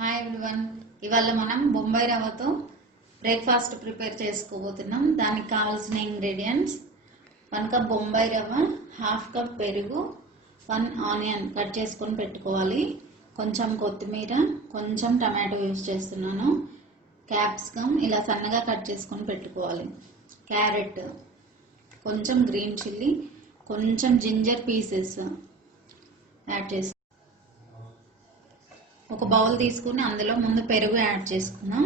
Hi everyone, ఇవాళ మనం బొంబాయి రవ్వతో బ్రేక్ఫాస్ట్ ప్రిపేర్ చేసుకోబోతున్నాం. దానికి కావాల్సిన ఇంగ్రీడియంట్స్ 1 కప్ బొంబాయి రవ్వ, హాఫ్ కప్ పెరుగు, 1 ఆనియన్ కట్ చేసుకొని పెట్టుకోవాలి, కొంచెం కొత్తిమీర, కొంచెం టమాటో యూజ్ చేస్తున్నాను, క్యాప్సికమ్ ఇలా సన్నగా కట్ చేసుకొని పెట్టుకోవాలి, క్యారెట్, కొంచెం గ్రీన్ చిల్లీ, కొంచెం జింజర్ పీసెస్ యాడ్ చేసి ఒక బౌల్ తీసుకుని అందులో ముందు పెరుగు యాడ్ చేసుకున్నాం.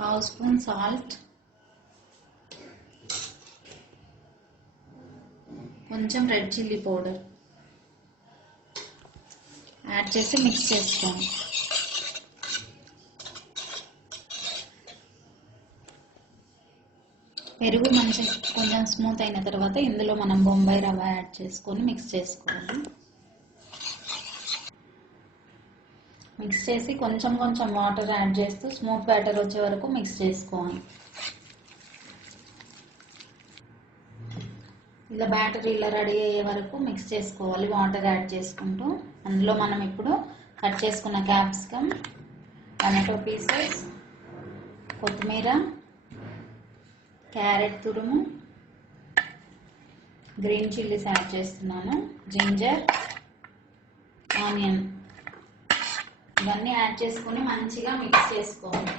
పావు స్పూన్ సాల్ట్, కొంచెం రెడ్ చిల్లీ పౌడర్ యాడ్ చేసి మిక్స్ చేసుకోండి. పెరుగు మంచిగా కొంచెం స్మూత్ అయిన తర్వాత ఇందులో మనం బొంబాయి రవ్వ యాడ్ చేసుకొని మిక్స్ చేసుకోవాలి. మిక్స్ చేసి కొంచెం కొంచెం వాటర్ యాడ్ చేస్తూ స్మూత్ బ్యాటర్ వచ్చే వరకు మిక్స్ చేసుకోవాలి. ఇలా బ్యాటర్ ఇలా రెడీ అయ్యే వరకు మిక్స్ చేసుకోవాలి వాటర్ యాడ్ చేసుకుంటూ. అందులో మనం ఇప్పుడు కట్ చేసుకున్న క్యాప్సికమ్, టమాటో పీసెస్, కొత్తిమీర, క్యారెట్ తురుము, గ్రీన్ చిల్లీస్ యాడ్ చేస్తున్నాను, జింజర్, ఆనియన్ ఇవన్నీ యాడ్ చేసుకుని మంచిగా మిక్స్ చేసుకోవాలి.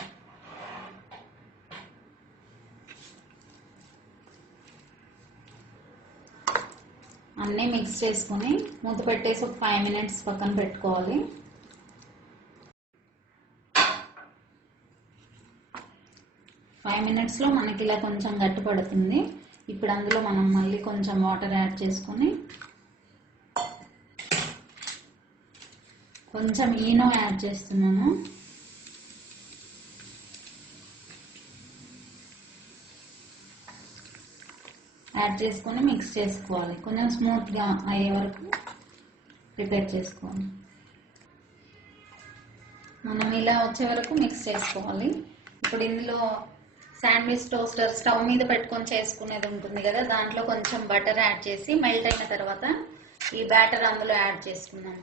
అన్నీ మిక్స్ చేసుకుని మూత పెట్టేసి ఒక 5 minutes పక్కన పెట్టుకోవాలి. ఫైవ్ మినిట్స్లో మనకి ఇలా కొంచెం గట్టి పడుతుంది. ఇప్పుడు అందులో మనం మళ్ళీ కొంచెం వాటర్ యాడ్ చేసుకొని కొంచెం ఈనో యాడ్ చేస్తున్నాను. యాడ్ చేసుకొని మిక్స్ చేసుకోవాలి. కొంచెం స్మూత్గా అయ్యే వరకు ప్రిపేర్ చేసుకోవాలి. మనం ఇలా వచ్చే వరకు మిక్స్ చేసుకోవాలి. ఇప్పుడు ఇందులో శాండ్విచ్ టోస్టర్ స్టవ్ మీద పెట్టుకొని చేసుకునేది ఉంటుంది కదా, దాంట్లో కొంచెం బటర్ యాడ్ చేసి మెల్ట్ అయిన తర్వాత ఈ బ్యాటర్ అందులో యాడ్ చేసుకున్నాం.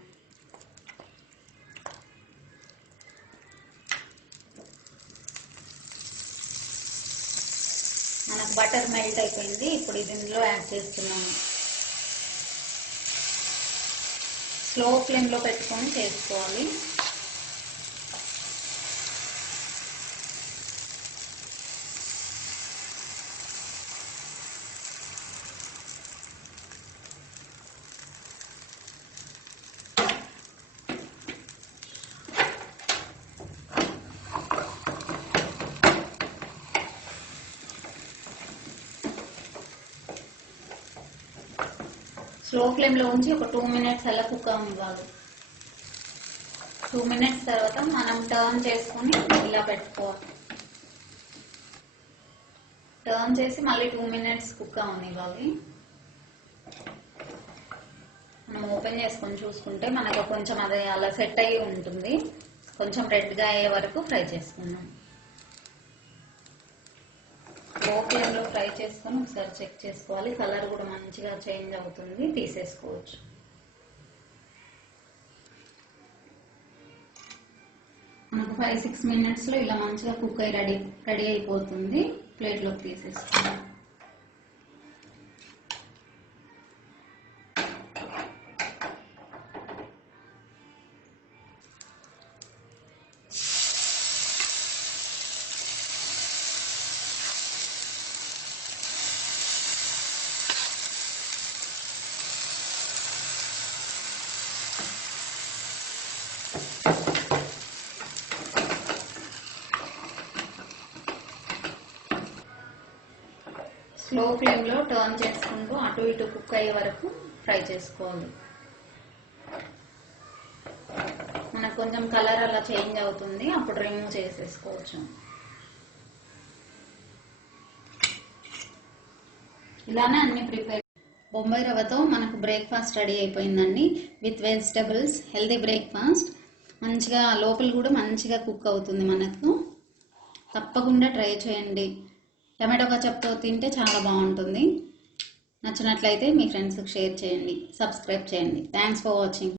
మనకు బటర్ మెల్ట్ అయిపోయింది. ఇప్పుడు ఇది ఇందులో యాడ్ చేస్తున్నాము. స్లో ఫ్లేమ్లో పెట్టుకొని చేసుకోవాలి. స్లో ఫ్లేమ్లో ఉంచి ఒక 2 minutes అలా కుక్ అవ్వాలి. 2 minutes తర్వాత మనం టర్న్ చేసుకొని ఇలా పెట్టుకోవాలి. టర్న్ చేసి మళ్ళీ 2 minutes కుక్ అవ్వనివ్వాలి. మనం ఓపెన్ చేసుకొని చూసుకుంటే మనకు కొంచెం అది అలా సెట్ అయ్యి ఉంటుంది. కొంచెం రెడ్గా అయ్యే వరకు ఫ్రై చేసుకుందాం. లో ఫ్లేమ్లో ఫ్రై చేసుకొని ఒకసారి చెక్ చేసుకోవాలి. కలర్ కూడా మంచిగా చేంజ్ అవుతుంది, తీసేసుకోవచ్చు. మనకు 5-6 minutesలో ఇలా మంచిగా కుక్ అయ్యి రెడీ అయిపోతుంది. ప్లేట్లోకి తీసేసుకోవాలి. స్లో ఫ్లేమ్లో టర్న్ చేసుకుంటూ అటు ఇటు కుక్ అయ్యే వరకు ఫ్రై చేసుకోవాలి. మనకు కొంచెం కలర్ అలా చేంజ్ అవుతుంది, అప్పుడు రిమూవ్ చేసేసుకోవచ్చు. ఇలానే అన్ని ప్రిపేర్. బొంబాయి రవ్వతో మనకు బ్రేక్ఫాస్ట్ రెడీ అయిపోయిందండి. With vegetables, healthy breakfast. మంచిగా లోపల కూడా మంచిగా కుక్ అవుతుంది మనకు. తప్పకుండా ట్రై చేయండి. టమాటో కచప్తో తింటే చాలా బాగుంటుంది. నచ్చినట్లయితే మీ ఫ్రెండ్స్కి షేర్ చేయండి, సబ్స్క్రైబ్ చేయండి. Thanks for watching.